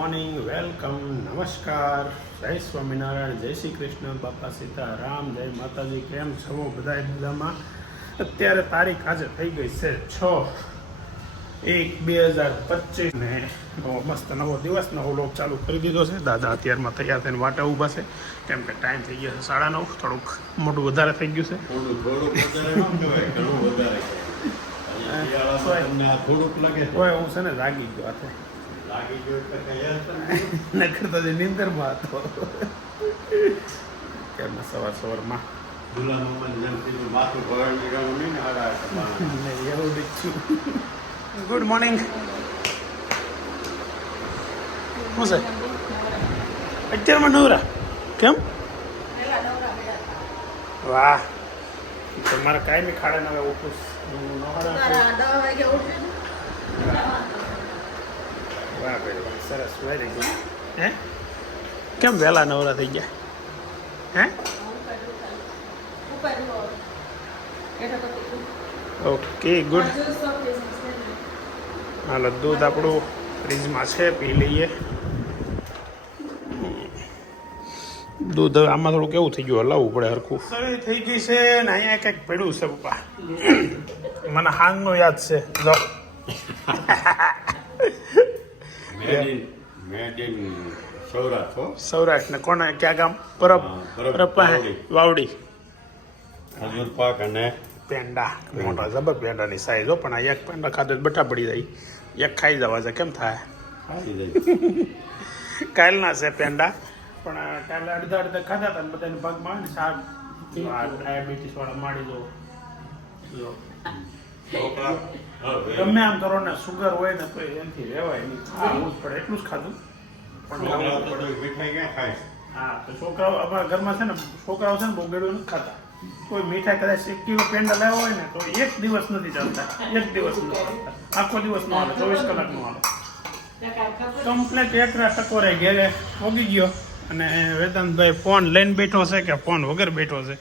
Morning welcome નમસ્કાર. જય સ્વામિનારાયણ જય શ્રી કૃષ્ણ બાપા સીતારામ જય માતાજી કેમ છો બધા બધામાં અત્યારે તારીખ આજે થઈ ગઈ છે છ એક બે હજાર પચીસ ને મસ્ત નવો દિવસ નવો લોક ચાલુ કરી દીધો છે. દાદા અત્યારમાં તૈયાર થઈને વાટા ઊભા છે. કેમ કે ટાઈમ થઈ ગયો છે સાડા નવ થોડુંક મોટું વધારે થઈ ગયું છે. થોડું વધારે થોડુંક લાગે હું છે ને લાગી ગયું નકર તો જે નીંદરમાં હતો. કેમ સવાર સવારમાં? ગુડ મોર્નિંગ શું છે? અત્યારમાં નવરા. કેમ? વાહ. તમારે મારે કાંઈ બી ખાડે ના ઉઠું નવરા. વાહ ભાઈ વાહ સરસ વેરી ગુડ હે કેમ વહેલા નવરા થઈ ગયા હે ઓકે ગુડ હાલો દૂધ આપણું ફ્રીજમાં છે પી લઈએ દૂધ આમાં થોડું કેવું થઈ ગયું હલાવવું પડે હરખું સરી થઈ ગઈ છે ને અહીંયા કંઈક પડ્યું છે પપ્પા મને હાંગનો યાદ છે જો સૌરાષ્ટ્ર હો. સૌરાષ્ટ્ર ને કોને ક્યાં ગામ? પરબ. પરબ, પાસે. વાવડી. ખજૂર પાક અને પેંડા. મોટા જબર પેંડાની સાઈઝ હો પણ આ એક પેંડા ખાધો બટા પડી જાય. એક ખાઈ જવા છે. કેમ થાય. કાલના છે પેંડા. પણ આ કાલે અડધા અડધા ખાધા હતા ને બધાને ભાગમાં શાક. આ ડાયાબિટીસ વાળા માડી દો. જો. ગમે આમ કરો ને સુગર હોય ને તો એનાથી રહેવાય નહીં. ખાવું જ પડે. એટલું જ ખાધું. પણ છોકરાઓ? હા તો અમારા ઘરમાં છે ને છોકરાઓ છે ને બહુ ગળ્યું નથી ખાતા. કોઈ મીઠાઈ કદાચ એક કિલો પેંડા લાવ્યો હોય ને તો એક દિવસ નથી ચાલતા. એક દિવસ નથી ચાલતા. આખો દિવસ નો હાલે ચોવીસ કલાક નો હાલે કમ્પ્લેટ એક રાત ટકોરે ઘેરે પોગી ગયો અને વેદાંતભાઈ ફોન લઈને બેઠો છે કે ફોન વગર બેઠો છે?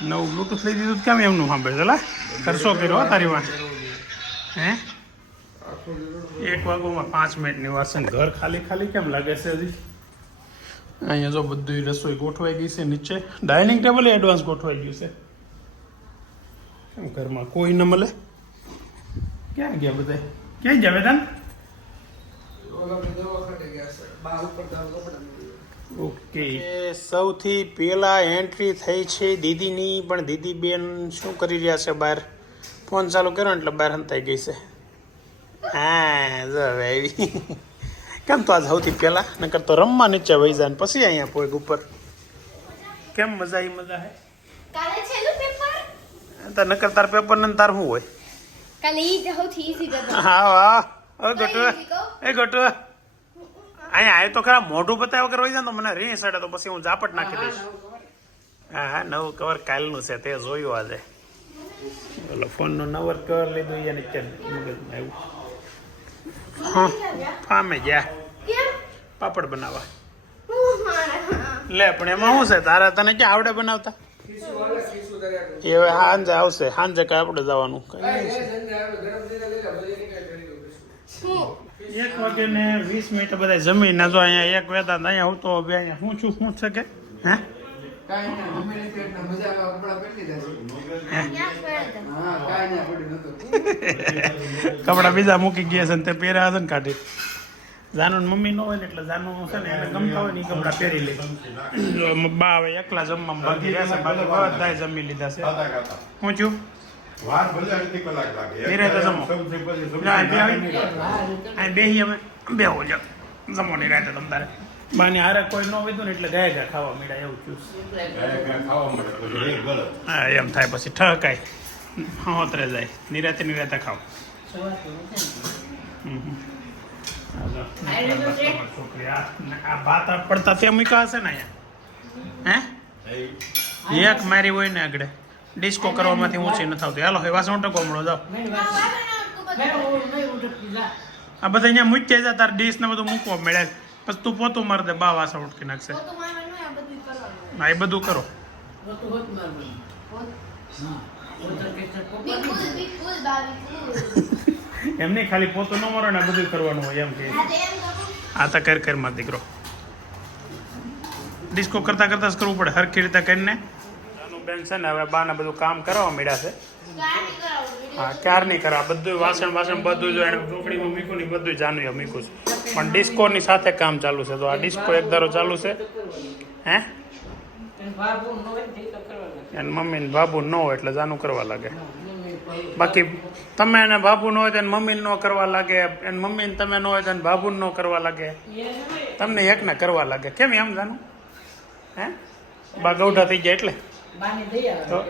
નવું બ્લુટુથ લઈ દીધું તો કેમ એમનું સાંભળે છે? કરશો ખર્ચો કર્યો હો તારી વાત. હે? એક વાગોમાં પાંચ મિનિટની વાર છે ને ઘર ખાલી ખાલી કેમ લાગે છે હજી? અહીંયા જો બધી રસોઈ ગોઠવાઈ ગઈ છે નીચે. ડાઇનિંગ ટેબલ એડવાન્સ ગોઠવાઈ ગયું છે. કેમ ઘરમાં કોઈ ન મળે? ક્યાં ગયા બધા? ક્યાં ગયા વેદાંત ઓકે. સૌથી પહેલા એન્ટ્રી થઈ છે દીદીની પણ દીદી બેન શું કરી રહ્યા છે બહાર? ફોન ચાલુ કર્યો એટલે બહાર હંતાઈ ગઈ છે. હા જો હવે કેમ તો આજ સૌથી પહેલા? નકર તો રમવા નીચે વહી જાય ને પછી અહીંયા પોઈક ઉપર. કેમ મજા આવી મજા હે? કાલે છેલ્લું પેપર? તો નકર તાર પેપર ને તાર શું હોય? કાલે ઈ જ સૌથી ઈઝી પેપર. હા વાહ ઓ ગટુ એ ગટુ અહીંયા આય તો ખરા મોઢું બતાવ્યા વગર હોય જાય તો મને રીહ સડે તો પછી હું ઝાપટ નાખી દઈશ. હા હા નવું કવર કાલનું છે તે જોયું આજે. ઓલો ફોનનું નવર કવર લીધું એ નીચે મગજમાં આવ્યું. હા ફામે ગયા. કેમ? પાપડ બનાવવા. લે પણ એમાં શું છે? તારા તને ક્યાં આવડે બનાવતા? એ હવે સાંજે આવશે. સાંજે કઈ આપણે જવાનું. કઈ હું? એક વાગે ને વીસ મિનિટ બધા જમીને જો અહીંયા એક વેદાંત અહીંયા હું તો બે અહીંયા શું છું? શું છે કે? હે? કાંઈ ના, કપડાં પહેરી લીધા હા, કાંઈ ના બીજા મૂકી ગયા છે ને તે પહેર્યા છે ને કાઢી. જાનુ મમ્મી ન હોય ને એટલે જાનુ છે ને એને ગમતા હોય ને એ કપડા પહેરી લે. બા હવે એકલા જમવામાં રહ્યા છે બાકી બધાય જમી લીધા છે. હું છું? વાર ભલે અડધી કલાક લાગે. ધીરે તો જમો. ના, બે આવી. અમે. બેહો જાવ જમો નહીં રાતે તમ તારે બાની હારે કોઈ ન વિધું ને એટલે ગાય ગા ખાવા મળ્યા એવું થયું. હા એમ થાય પછી ઠકાય હોતરે જાય. નિરાતે નિરાતે ખાવ. ભાત પડતા તે મૂક્યા હશે ને અહીંયા? હે? એક મારી હોય ને આગળ. ડિસ્કો કરવામાંથી ઊંચી નથી થતી હાલો હવે વાસણ ટકો મળો જાઓ. આ બધા અહીંયા મૂકી જાય તાર ડીશ ને બધું મૂકવા મળે પછી તું પોતું માર દે બા વાસણ ઉટકી નાખશે. તો મારવાનું આ બધું કરવાનું હા એ બધું કરો. એમને ખાલી પોતું ન મારો ને બધું કરવાનું હોય એમ કે. આ તો એમ કરું. આ તો કર કરમાં દીકરો. ડિસ્કો કરતા કરતા જ કરવું પડે. હરખી રીતે કરીને. બેન છે ને હવે બાને બધું કામ કરવા મળ્યા છે. હા, ક્યાર નહીં કરા બધું વાસણ વાસણ બધું જો એને ચોકડીમાં મીકું ને બધું જાનું મીકું છે. પણ ડિસ્કોની સાથે કામ ચાલુ છે, તો આ ડિસ્કો એક ધારો ચાલુ છે. હે? એને મમ્મી ને બાબુ ન હોય એટલે જાનું કરવા લાગે. બાકી તમે એને બાબુ ન હોય તો મમ્મી ન કરવા લાગે, એને મમ્મી તમે ન હોય તો બાબુ ન કરવા લાગે. તમને એકને કરવા લાગે. કેમ એમ જાનું? હે? બા ગૌઢા થઈ જાય એટલે? તો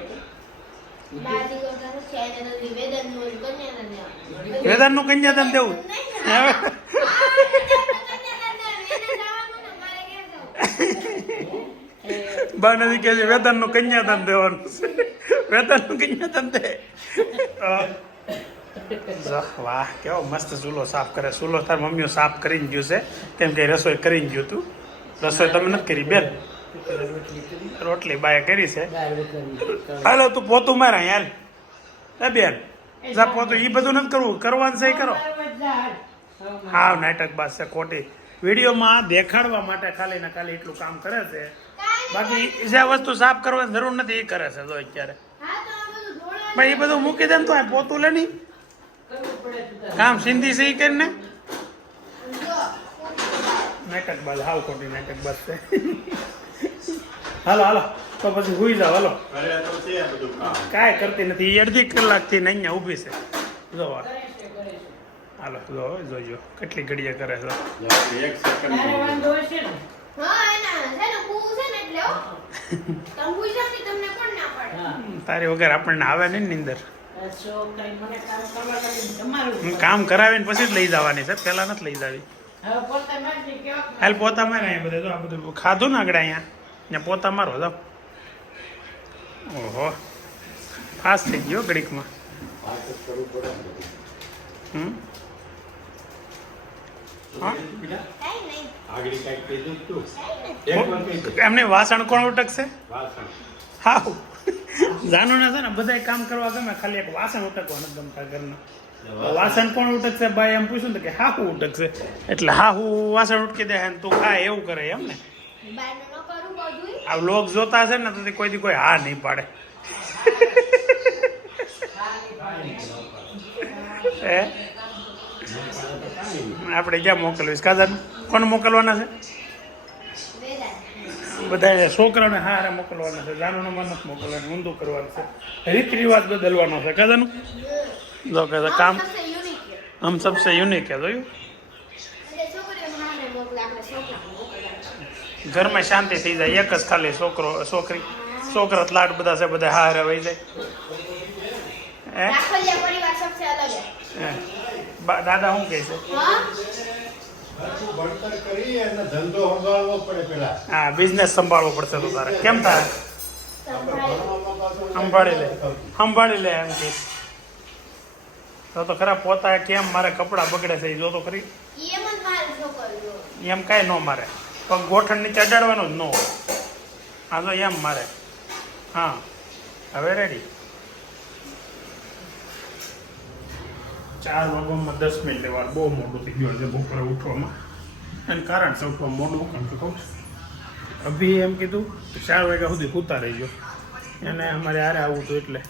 વેદાંતનું કન્યાદાન દેવું. વેદનનું કન્યાદાન. જવું? બા નથી કે છે વેતનનું કન્યાદાન દેવાનું. વેતનનું કન્યાદાન દે. વાહ કેવો મસ્ત ચૂલો સાફ કરે. ચૂલો તાર મમ્મીઓ સાફ કરીને ગયું છે. કેમ કે રસોઈ કરીને ગયું તું? રસોઈ તમે નથી કરી બેન? રોટલી બાય કરી છે. હાલો, તું પોતું મારે યાર એ બેન, જા પોતું એ બધું નથી કરવું. કરવાનું છે કરો. હા નાટક બાદ છે, ખોટી. વિડીયોમાં દેખાડવા માટે ખાલી ને ખાલી એટલું કામ કરે છે. બાકી જે વસ્તુ સાફ કરવાની જરૂર નથી એ કરે છે, જો અત્યારે. ભાઈ એ બધું મૂકી દે ને તો પોતું લે નહીં કામ સિંધી સહી કરીને. નાટક બાદ હાવ ખોટી નાટક બાદ છે. હાલો હાલો. તો પછી સુઈ જાવ હાલો. કરે તો છે આ બધું કામ. કાંઈ કરતી નથી. એ અડધી કલાકથી ને અહીંયા ઊભી છે. જો હાલો જો જોજો. કેટલી ઘડીએ કરે છે. એક સેકન્ડ હા, એના છે ને કૂવું છે ને એટલે હો. તમે પૂછો ને તમને કોણ ના પાડે? તારી વગર આપણને આવે નહીં ને નીંદર. હું કામ કરવા લાગી તમારું કામ. કરાવીને પછી જ લઈ જવાની છે. પહેલા નથી લઈ જવી. હાલ પોતા મારે અહીંયા બધે. જો આ બધું ખાધું ને આગળ અહીંયા. ત્યાં પોતા મારો જાઓ. ઓહો. ફાસ્ટ થઈ ગયો ઘડીકમાં. ને બધું. હમ. એમને વાસણ કોણ ઉટકશે? હા જાનો ને છે ને બધાય કામ કરવા ગમે, ખાલી એક વાસણ ઉટકવા નથી ગમતા ઘરના. વાસણ કોણ ઉટકશે ભાઈ? એમ પૂછ્યું ને કે હાહુ ઉટકશે. એટલે હા હું વાસણ ઉટકી દે ને તું ખા, એવું કરે એમ ને? આ લોક જોતા છે ને તો કોઈ દી કોઈ હા નહીં પાડે. હે? આપણે ક્યાં મોકલવીશ કાજન કોને મોકલવાના છે. બધા છોકરાને હારે મોકલવાના છે. જાનું મન નથી મોકલવાનું ઊંધું કરવાનું છે. રીત રિવાજ બદલવાનો છે. કાદાનું જો કે કામ આમ હમ સબસે યુનિક હે જોયું એટલે છોકરીઓને હારે મોકલે, આપણે છોકરાને મોકલવાનું. ઘરમાં શાંતિ થઈ જાય. એક જ ખાલી છોકરો છોકરી છોકરા લાડ બધા છે બધા હારે વહી જાય. દાદા શું કહે છે? હા? હરખું ભણતર કરી અને ધંધો સંભાળવો પડે પેલા. હા બિઝનેસ સંભાળવો પડશે તો તારે. કેમ તારે? સંભાળી લે. સંભાળી લે એમ કે. તો તો ખરા પોતા કેમ મારે કપડાં બગડે છે એ જો તો ખરી એમ કાંઈ ન મારે. પગ ગોઠણ નીચે અડાડવાનો જ ન હોય. હા તો એમ મારે. હા. હવે રેડી ચાર વાગવામાં દસ મિનિટ વાર બહુ મોડું થઈ ગયું છે બપોરે ઉઠવામાં. એનું કારણ છે ઉઠવા મોડું, કારણ કે કહું અભી એમ કીધું ચાર વાગ્યા સુધી સૂતા રહી ગયો એને અમારે હારે આવવું હતું એટલે.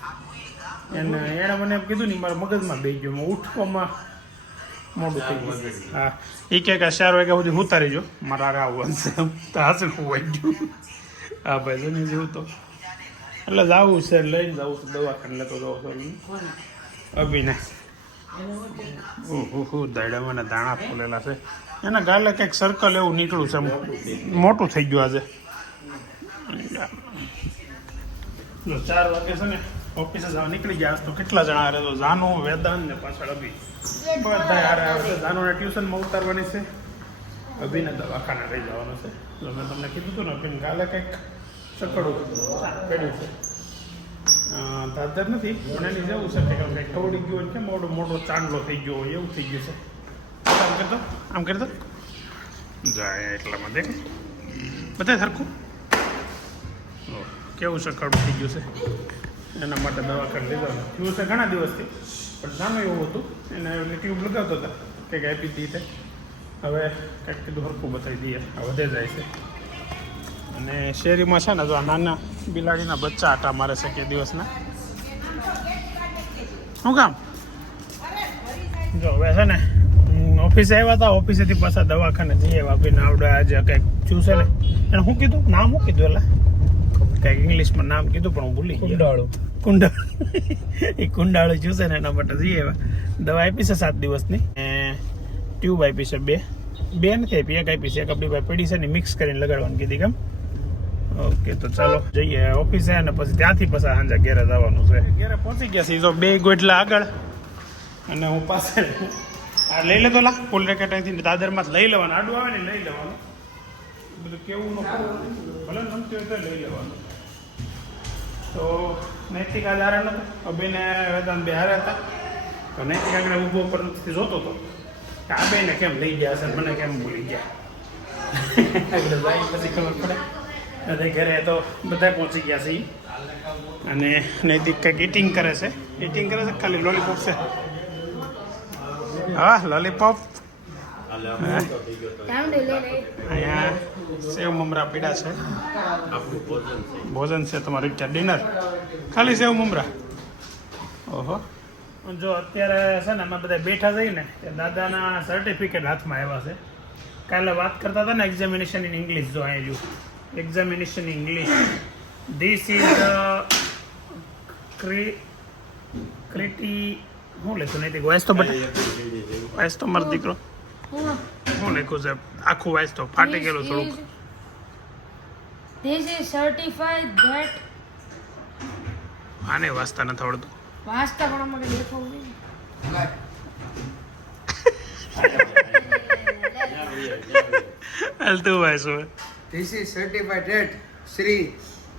એને એણે મને એમ કીધું ને મારા મગજમાં બેસી ગયો. ઉઠવામાં મોડું થઈ ગયું. હા. એ કહે કે ચાર વાગ્યા સુધી ઉતારી જો મારે આવવાનું છે. તો હાસણ હોવાઈ ગયું હા ભાઈ જોને જેવું તો. એટલે જવું છે લઈને જવું છે દવાખાને લેતો જવું છે અભિને ઓહો દાડામાં દાણા ફૂલેલા છે. એના ગાલે કંઈક સર્કલ એવું નીકળ્યું છે. મોટું થઈ ગયું આજે. ચાર વાગે છે ને ઓફિસે નીકળી ગયા તો કેટલા જણા હારે તો જાનુ, વેદાંત ને પાછળ અભી. બધા હારે આવે છે જાનુને ટ્યુશનમાં ઉતારવાની છે. અભિને દવાખાને લઈ જવાનું છે. તો મેં તમને કીધું હતું ને, અભિને ગાલે કંઈક ચકડું કર્યું છે. દાદર નથી, પણ એની જવું છે કે કંઈક કવડી ગયું હોય કે મોટો મોટો ચાંદલો થઈ ગયો હોય, એવું થઈ ગયું છે. આમ કરતો આમ કરતો. જાય એટલામાં દેખાય બધા સરખું? કેવું છે થઈ ગયું છે? એના માટે દવાખાને લીધો થયું છે ઘણા દિવસથી, પણ નાનું એવું હતું, એને એટલે ટ્યુબ લગાવતો હતા કંઈક આપી દીધી હવે કંઈક કીધું, હરખું બતાવી દઈએ. આ વધે જાય છે. અને શેરીમાં છે ને, જો આ નાના બિલાડીના બચ્ચા આટા મારે છે કે દિવસના. શું કામ? જો હવે છે ને ઓફિસે આવ્યા હતા, ઓફિસેથી પાછા દવાખાને જઈએ. વાપીને આવડે આજે કંઈક છે ને. એને શું કીધું? નામ શું કીધું એટલે કંઈક ઇંગ્લિશમાં નામ કીધું પણ હું ભૂલી ગયો. કુંડાળું. કુંડાળું. એ કુંડાળું જોશે ને એના માટે જઈએ દવા આપી છે સાત દિવસની. ટ્યુબ આપી છે બે. બે નથી આપી એક આપી છે. એક આપણી ભાઈ પડી છે ને મિક્સ કરીને લગાડવાની કીધી કેમ. ઓકે તો ચાલો જઈએ ઓફિસે અને પછી ત્યાંથી પછી સાંજે ઘેરે જવાનું છે. ઘેરે પહોંચી ગયા છે તો બે ગોટલા આગળ. અને હું પાસે આ લઈ લેતો લા ફૂલ રેકેટ અહીંથી દાદરમાં લઈ લેવાનું. આડું આવે ને લઈ લેવાનું. બધું કેવું ભલે નમતી હોય તો લઈ લેવાનું. તો નૈતિક આજ હતો અભિને વેદાંત બે હારા હતા. તો નૈતિક આગળ ઊભો પર જોતો હતો કે આ બેને કેમ લઈ ગયા છે મને કેમ ભૂલી ગયા? એટલે જાય પછી ખબર પડે. અને ઘરે તો બધા પહોંચી ગયા છે. અને નૈતિક કંઈક ઇટિંગ કરે છે. ઇટિંગ કરે છે ખાલી લોલીપોપ છે? હા લોલીપોપ અહીંયા સેવ મમરા પીડા છે. ભોજન છે. તમારું ક્યાં ડિનર ખાલી સેવ મમરા. ઓહો. જો અત્યારે છે ને અમે બધા બેઠા જઈએ ને એ દાદાના સર્ટિફિકેટ હાથમાં આવ્યા છે. કાલે વાત કરતા હતા ને એક્ઝામિનેશન ઇન ઇંગ્લિશ જો અહીંયા examination in English this is ક્રી ક્રિટી શું લખ્યું નહીં વાઇસ તો બટ વાઇસ તો મારો દીકરો. શું લખ્યું છે આખું વાઇસ તો ફાટી ગયેલું થોડુંક This is certified that આને વાંચતા નથી આવડતું વાંચતા પણ અમારે દેખાવું નહીં. હાલ તું વાંચ is certified શ્રી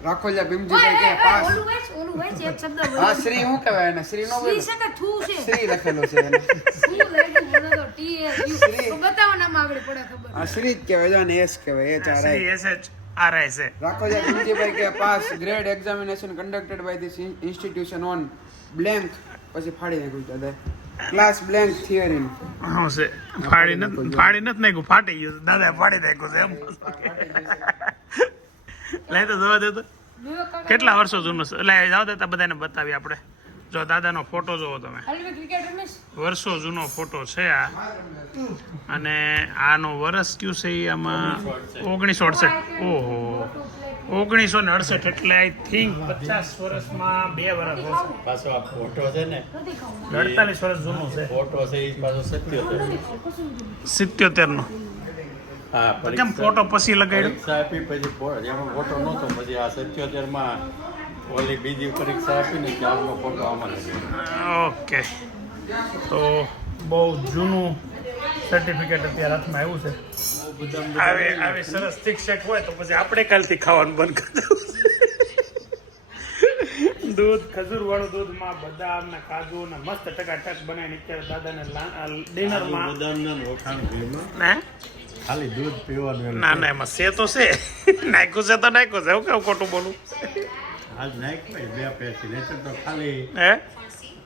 રાખોલિયા ઓય, કે પાસ. ઓલું વાંચ, ઓલું વાંચ, એક શબ્દ હા બોલ્યો. શ્રી હું કહેવાય એને? શ્રી નો શ્રી શકે છે છે? શ્રી લખેલો છે એને. શું લખ્યું? મને તો T S U. બતાવો નામ આગળ પડે ખબર. આ શ્રી જ કહેવાય. અને એસ કહેવાય H R I. S H R I છે. રાખોલિયા ભીમજીભાઈ કે pass. Grade examination conducted by this institution on blank પછી ફાડી નાખ્યું દાદા. ક્લાસ બ્લેન્ક થિયરી છે? ફાડી નથી ફાડી નથી નાખ્યું ફાટી ગયું. દાદા ફાડી નાખ્યું છે એમ. લઈ તો જોવા દે તો. કેટલા વર્ષો જૂનું છે? એટલે જાવ દેતા બધાને બતાવી આપણે. જો દાદાનો ફોટો જોવો તમે. વર્ષો જૂનો ફોટો છે આ. અને આનો વર્ષ કયું છે એ આમાં? ઓગણીસો અડસઠ. ઓહો. ઓગણીસો ને અડસઠ એટલે આઈ થિંક પચાસ વર્ષમાં બે વર્ષ હશે. પાછો આ ફોટો છે ને અડતાલીસ વર્ષ જૂનો છે. ફોટો છે એ પાછો સિત્યોતેર સિત્યોતેર નો હા કેમ ફોટો પછી લગાડ્યો? પરીક્ષા આપી પછી એમાં ફોટો નહોતો પછી આ સત્યોતેરમાં ઓલી બીજી પરીક્ષા આપીને ત્યારનો ફોટો આમાં ઓકે. તો બહુ જૂનું સર્ટિફિકેટ અત્યારે હાથમાં આવ્યું છે. આવે આવે સરસ શિક્ષક હોય તો પછી આપણે કાલથી ખાવાનું બંધ કરી દૂધ ખજૂર વાળું દૂધમાં બદામ ને કાજુ ને મસ્ત ટકાટક બનાવીને અત્યારે દાદાને ડિનરમાં ઘીમાં ને ખાલી દૂધ પીવાનું ના ના એમાં છે તો છે. નાખ્યું છે તો નાખ્યું છે. હું કેવું ખોટું બોલું? આજ નાખ્યું બે પેસી નહીં તો ખાલી હે?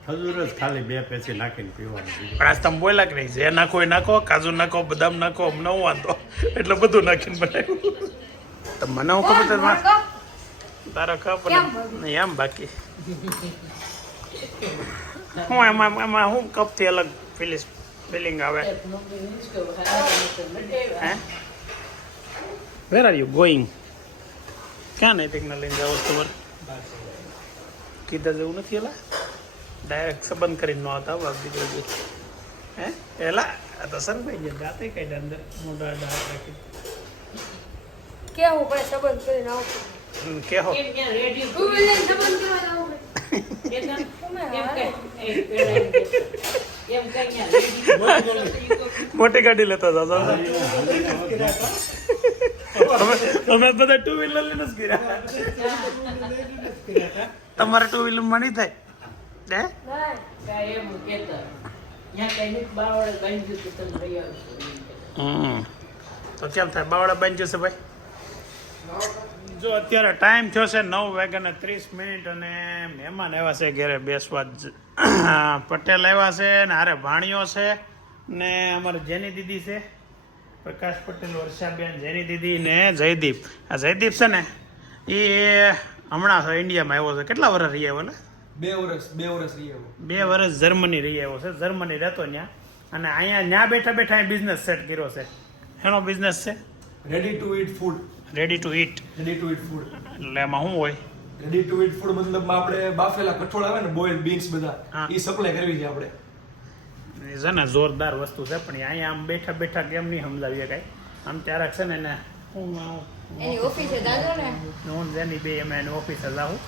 ખજૂર જ ખાલી બે પેસી નાખીને પીવાનું પણ આજ તમે બોલ્યા કે નહીં? જે નાખો એ નાખો કાજુ નાખો બદામ નાખો અમને હું વાંધો. એટલે બધું નાખીને બનાવ્યું. તો મને હું ખબર તારો ખબર નહીં એમ બાકી. હું એમાં એમાં હું કપથી અલગ ફિલિસ ફિલિંગ આવે હે વેર આર યુ ગોઈંગ ક્યાં નૈતિકને લઈને જાવ ખબર કીધા જેવું નથી એલા ડાયરેક્ટ સંબંધ કરીને ન આવતા બાપ દીકરો હે એલા આ તો સરભાઈ ગયા જાતે કઈ અંદર મોટા ડાળ રાખી કેવું પડે સંબંધ કરીને આવું ક્યાં રેડિયો સંબંધ કરવા આવું મોટી ગાડી લેતા હતા તમે બધા ટુ વ્હીલર લઈને જ ગયા તમારે ટુ વ્હીલરમાં નહીં થાય? હે? બાંધ્યું તો કેમ થાય? બાવળા બાંધી જશે ભાઈ? જો અત્યારે ટાઈમ થયો છે નવ વાગ્યાને ત્રીસ મિનિટ અને મહેમાન આવ્યા છે ઘેરે બેસવા જ. પટેલ આવ્યા છે ને હારે ભાણિયો છે ને અમારે જેની દીદી છે પ્રકાશ પટેલ વર્ષાબેન જેની દીદી ને જયદીપ. આ જયદીપ છે ને એ હમણાં ઇન્ડિયામાં આવ્યો છે. કેટલા વર્ષ રહી આવ્યો બે વર્ષ બે વર્ષ રહી આવ્યો બે વર્ષ જર્મની રહી આવ્યો છે. જર્મની રહેતો ત્યાં અને અહીંયા ત્યાં બેઠા બેઠા બિઝનેસ સેટ કર્યો છે. એનો બિઝનેસ છે? Ready to eat food ready to eat ready to eat food એટલે એમાં શું હોય? રેડી ટુ ઈટ ફૂડ મતલબમાં આપણે બાફેલા કઠોળ આવે ને બોઇલ બીન્સ બધા એ સપ્લાય કરવી છે આપણે. છે ને જોરદાર વસ્તુ છે પણ અહીંયા આમ બેઠા બેઠા કેમ નહીં સમજાવીએ કાંઈ? આમ ત્યારે છે ને એને હું એની ઓફિસે દાદો ને. હું જેની બે અમે એની ઓફિસે જાઉં.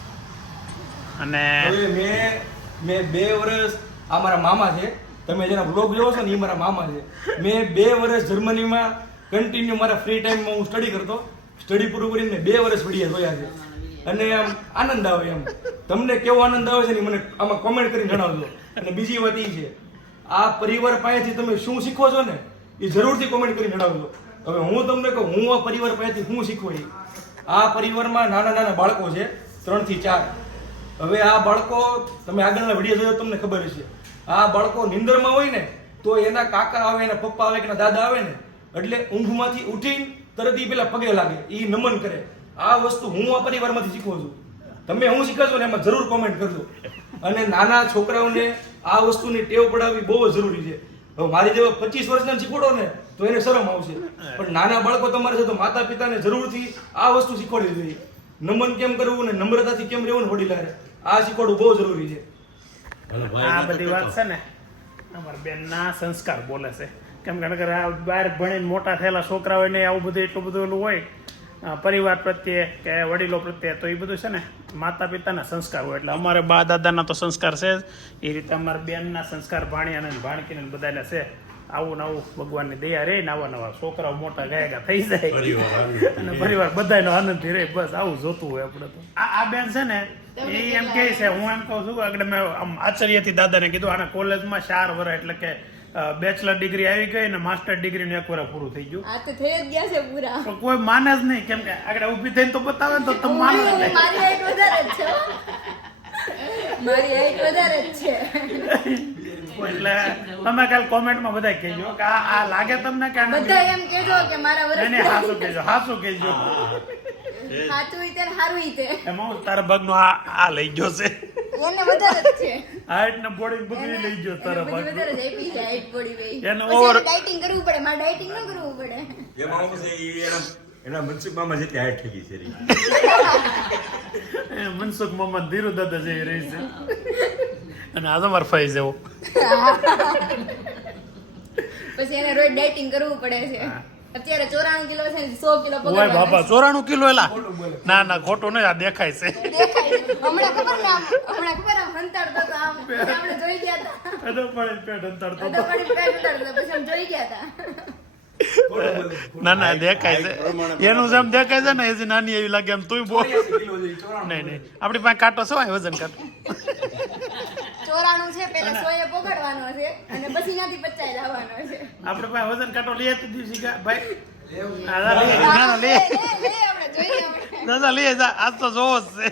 અને હવે મેં મેં બે વર્ષ આ મારા મામા છે તમે જેના બ્લોગ જોવો છો ને એ મારા મામા છે. મેં બે વર્ષ જર્મનીમાં કન્ટિન્યુ મારા ફ્રી ટાઈમમાં હું સ્ટડી કરતો. સ્ટડી પૂરું કરીને બે વર્ષ વીડિયો જોયા છે. અને આમ આનંદ આવે એમ. તમને કેવો આનંદ આવે છે ને મને આમાં કોમેન્ટ કરીને જણાવજો. અને બીજી વાત એ છે, આ પરિવાર પાસેથી તમે શું શીખો છો ને એ જરૂરથી કોમેન્ટ કરીને જણાવજો. હવે હું તમને કહું, હું આ પરિવાર પાસેથી શું શીખવું એ. આ પરિવારમાં નાના નાના બાળકો છે, ત્રણથી ચાર. હવે આ બાળકો, તમે આગળના વીડિયો જોયો તમને ખબર હશે. આ બાળકો નિંદરમાં હોય ને, તો એના કાકા આવે, એના પપ્પા આવે કે દાદા આવે ને, એટલે ઊંઘમાંથી ઉઠીને તરત એ પેલા પગે લાગે એ નમન કરે. આ વસ્તુ હું આ પરિવારમાંથી શીખું છું. તમે હું શીખો ને એમાં જરૂર કોમેન્ટ કરજો. અને નાના છોકરાઓને આ વસ્તુની ટેવ પડાવવી બહુ જરૂરી છે. હવે મારી જેવા પચીસ વર્ષના શીખવાડો ને તો એને શરમ આવશે. પણ નાના બાળકો તમારે છે તો માતા પિતાને જરૂરથી આ વસ્તુ શીખવાડવી જોઈએ. નમન કેમ કરવું ને નમ્રતાથી કેમ રહેવું ને હોડી હારે. આ શીખવાડવું બહુ જરૂરી છે. આ બધી વાત છે ને, અમારા બેનના સંસ્કાર બોલે છે. કેમ કે આ બહાર ભણીને મોટા થયેલા છોકરા હોય ને આવું બધું એટલું બધું ઓલું હોય પરિવાર પ્રત્યે કે વડીલો પ્રત્યે તો એ બધું છે ને માતા પિતાના સંસ્કાર હોય. એટલે અમારે બા દાદાના તો સંસ્કાર છે જ. એ રીતે અમારા બેનના સંસ્કાર ભાણિયાને ભાણકીને બધાને છે. આવું ને આવું ભગવાનની દયા રે ને આવા નવા છોકરાઓ મોટા ગાયકા થઈ જાય. અને પરિવાર બધાનો આનંદ રહે. બસ આવું જોતું હોય આપણે તો. આ બેન છે ને એ એમ કહે છે હું એમ કહું છું આગળ મેં આમ આશ્ચર્યથી દાદાને કીધું આના કોલેજમાં ચાર વર્ષ એટલે કે બેચલર ડિગ્રી આવી ગઈ ને માસ્ટર ને એક વર્ષ પૂરું થઈ ગયું. આ તો થઈ જ ગયા છે પૂરા. પણ કોઈ માને જ નહીં કેમ કે આગળ ઊભી થઈને તો બતાવે ને તો તમે માનો મારી હાઈટ વધારે જ છે મારી હાઈટ વધારે જ છે. એટલે તમે કાલ કોમેન્ટમાં બધા કહેજો કે આ આ લાગે તમને કે બધા એમ કહેજો કે મારા વર્ષ નહીં વર્ષ કહેજો હાસું કહેજો. સાચું ઈ તે ને હારું ઈતે એમાં તારા ભાગનો આ આ લઈ ગયો છે. એને વધારે જ છે. હાઈટ ને બોડી બગડી લઈ ગયો તારા ગઈ એને ઓવર ડાયટિંગ કરવું પડે મારે ડાયટિંગ ન કરવું પડે. એમાં હું છે એના એના મનસુખ મામા જેટલી હાઈટ થઈ ગઈ છે મનસુખ મામા ધીરુ દાદા જેવી રહી છે. અને આ તમાર ફાઈ જેવો. પછી એને રોજ ડાયટિંગ કરવું પડે છે. અત્યારે ચોરાણું કિલો છે સો કિલો ઓય બાપા ચોરાણું કિલો એલા? ના ના ખોટું નહીં આ દેખાય છે. હમણાં ખબર ને હમણાં ખબર આમ હંતાડતો હતો આમ. આપણે જોઈ ગયા હતા. અડો પડે પેટ અંતરતો અડધો પડી પેટ ઉતારતો પછી આમ જોઈ ગયા હતા. ના ના દેખાય છે. એનું જેમ દેખાય છે ને એ જે નાની એવી લાગે એમ તું બોલ. નહીં નહીં. આપણી પાસે કાંટો છે વજન કાંટો. ચોરાણું છે પેલા સો એ પકડવાનો છે અને પછી ત્યાંથી પચાઈ લાવવાનો છે. આપણે પાસે વજન કાંટો લઈએ તો દિવસી ભાઈ. દાદા લઈએ. જા આજ તો જોવો જ છે.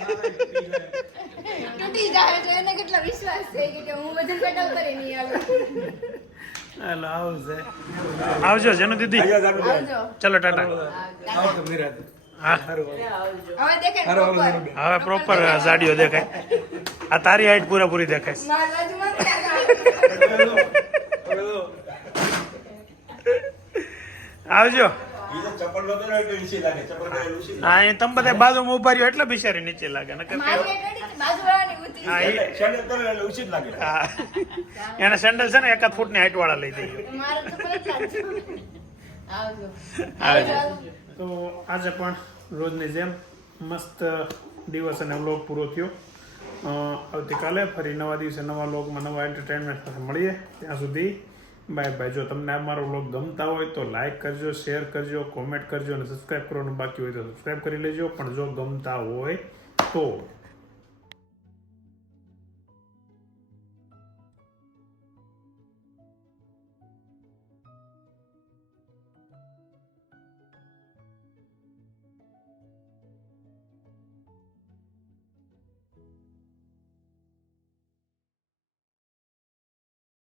તૂટી જાય તો એને કેટલો વિશ્વાસ છે કે હું વજન ઘટાવ કરે નહીં હાલો. આવું છે આવજો જેનું દીદી. આવજો. ચલો ટાટા. આવતો હા. હવે પ્રોપર સાડીઓ દેખાય. આ તારી હાઈટ પૂરેપૂરી દેખાય. આવજો. હા એ તમે બધા બાજુમાં ઊભા રહ્યો એટલે બિચારી નીચે લાગે. એને સેન્ડલ છે ને એકાદ ફૂટની હાઈટ વાળા લઈ દઈએ. તો આજે પણ રોજની જેમ મસ્ત દિવસ અને વ્લોગ પૂરો થયો. આવતીકાલે ફરી નવા દિવસે નવા લોકમાં નવા એન્ટરટેનમેન્ટ સાથે મળીએ. ત્યાં સુધી બાય બાય જો તમને આ મારો ગમતા હોય તો લાઈક કરજો શેર કરજો કોમેન્ટ કરજો અને સબસ્ક્રાઈબ કરવાનું બાકી હોય તો સબસ્ક્રાઈબ કરી લેજો. પણ જો ગમતા હોય તો